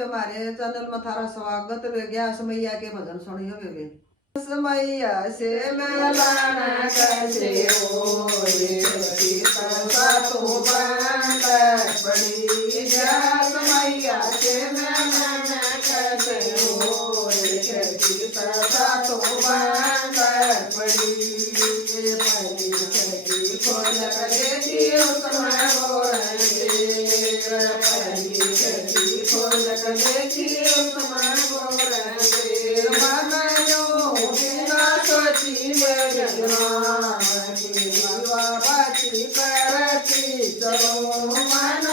हमारे चैनल में थारा स्वागत वे गया समैया के भजन सुनियो वे समैया से मिलाना कैसे हो तो बंद बड़ी जा समैया से मिलाना कैसे हो तो बंद बड़ी पहली खिड़की खोल कर देखी उसमें पहली खिड़की खोल कर देखी उसमें बाची करती चलो मन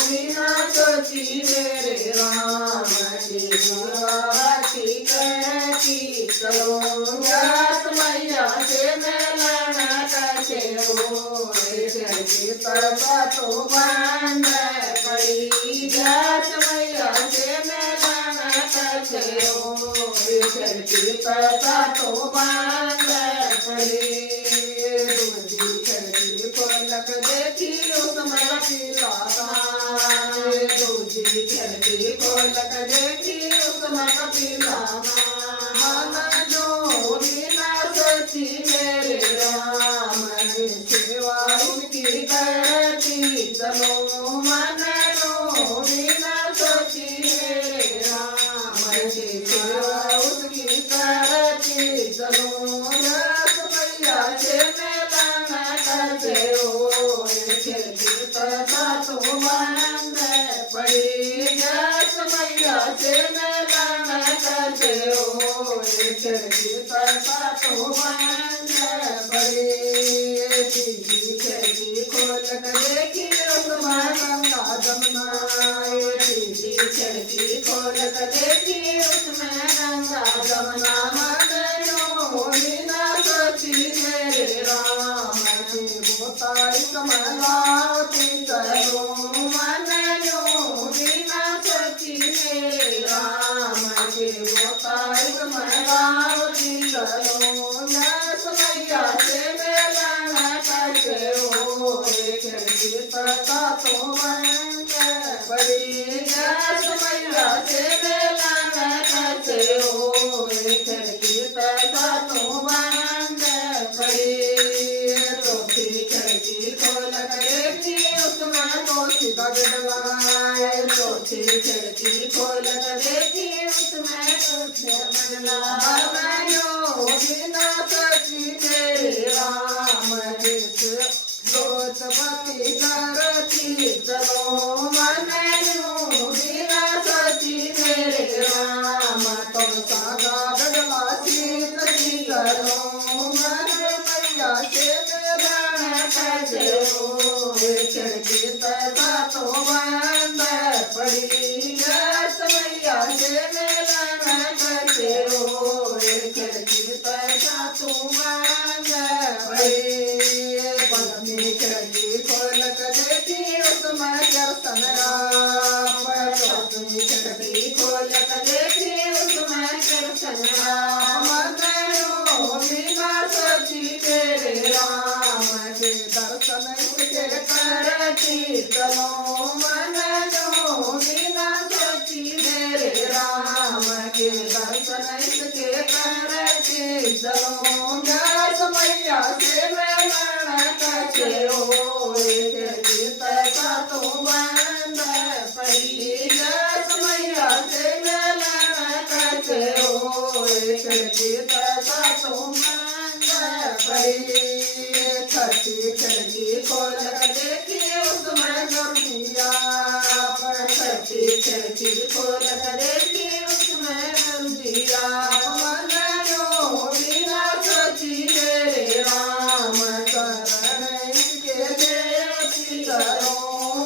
बिना सोची मेरे राम की बाची करती चलो मैया से मिलाना कैसे हो परवा तो बंद पड़ी जात मैया से मिलाना कैसे हो परवा तो बंद पड़ी दूजी पलक देखी उसमें पीला दूजी खिड़की पलक देखी उसमें पीला मन जो बिना सोची मेरे राम की सेवा उनकी करती चलो मन जो बिना सोची मेरे राम की सेवा उसकी करती चलो मैया से मिलाना कैसे हो खिड़की पर तो बंद पड़ी गैस मैया से मिलाना कैसे हो खिड़की पर तो बंद पड़ी तीसरी खिड़की खोल कर देखी उसमें गंगा जमुना तीसरी खिड़की खोल कर देखी उसमें गंगा जमुना मेरे राम की बोताई कमलावती चलो मन जो बिना सोची मेरे राम की बोताई कमलावती चलो मैया से मिलाना कैसे हो खिड़की पता तो बंद बड़ी मैया से मिलाना कैसे हो खिड़की पता तो बंद खिड़की खोल कर देखी उसमें तोसी का बदलाए चौथी खिड़की खोल कर देखी उसमें बिना सोची मेरे राम दोतपति करती चलो मन बिना सोची मेरे राम तुम सादा बदला सीत करो मन मैया से कैसे हो खिड़की तथा तो बंद पड़ी मैया से मिलाना कैसे हो खिड़की तथा तो बंद पड़ी पत्नी खिड़की खोल कर देखी उसमें दर्शन राम पत्नी खिड़की खोल कर देखी उसमें दर्शन राम बिना सोची मेरे राम के दर्शन इसके करती चलो मन जो बिना सोची मेरे राम के दर्शन इसके करती चलो मैया से मिलाना कैसे हो खिड़की तथा तो बंद पड़ी मैया से मिलाना कैसे हो खिड़की तथा तो बंद पड़ी छठी खिड़की खोल कर देखी उसमें गर्मिया छठी खिड़की खोल कर देखी उसमें गर्मिया मन जो बिना सोची मेरे राम शरण इसके देती करो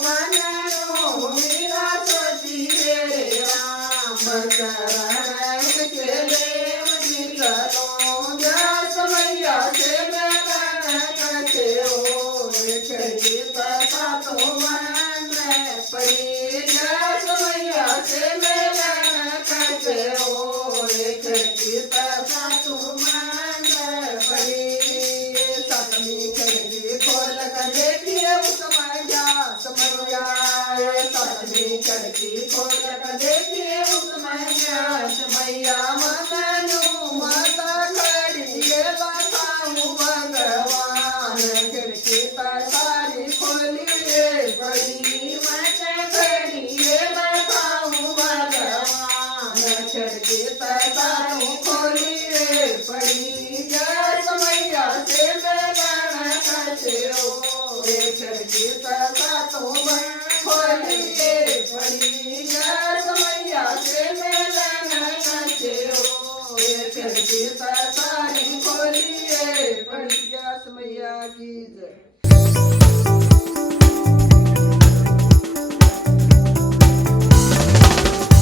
मन जो बिना सोची मेरे राम शरण इसके देती करो मैया से मिलाना कैसे हो खिड़की तथा तो बंद पड़ी मैया से मिलाना कैसे हो खिड़की तथा तो बंद पड़ी सतमी खिड़की खोल कर देखिए उसमें जा समैया सतमी खिड़की खोल कर देखी उसमें प्यास मैया मनु माता खड़ी बताऊं भगवान खिड़की सारी खोलिए बड़ी माता खड़ी बताऊं भगवान खिड़की सारी खोलिए बड़ी जय मैया से मिलन कैसे हो खिड़की तो खोलिए बड़ी जय मैया से मिलन कैसे हो खिड़की सारी खोलिए बड़ी जय मैया की जय।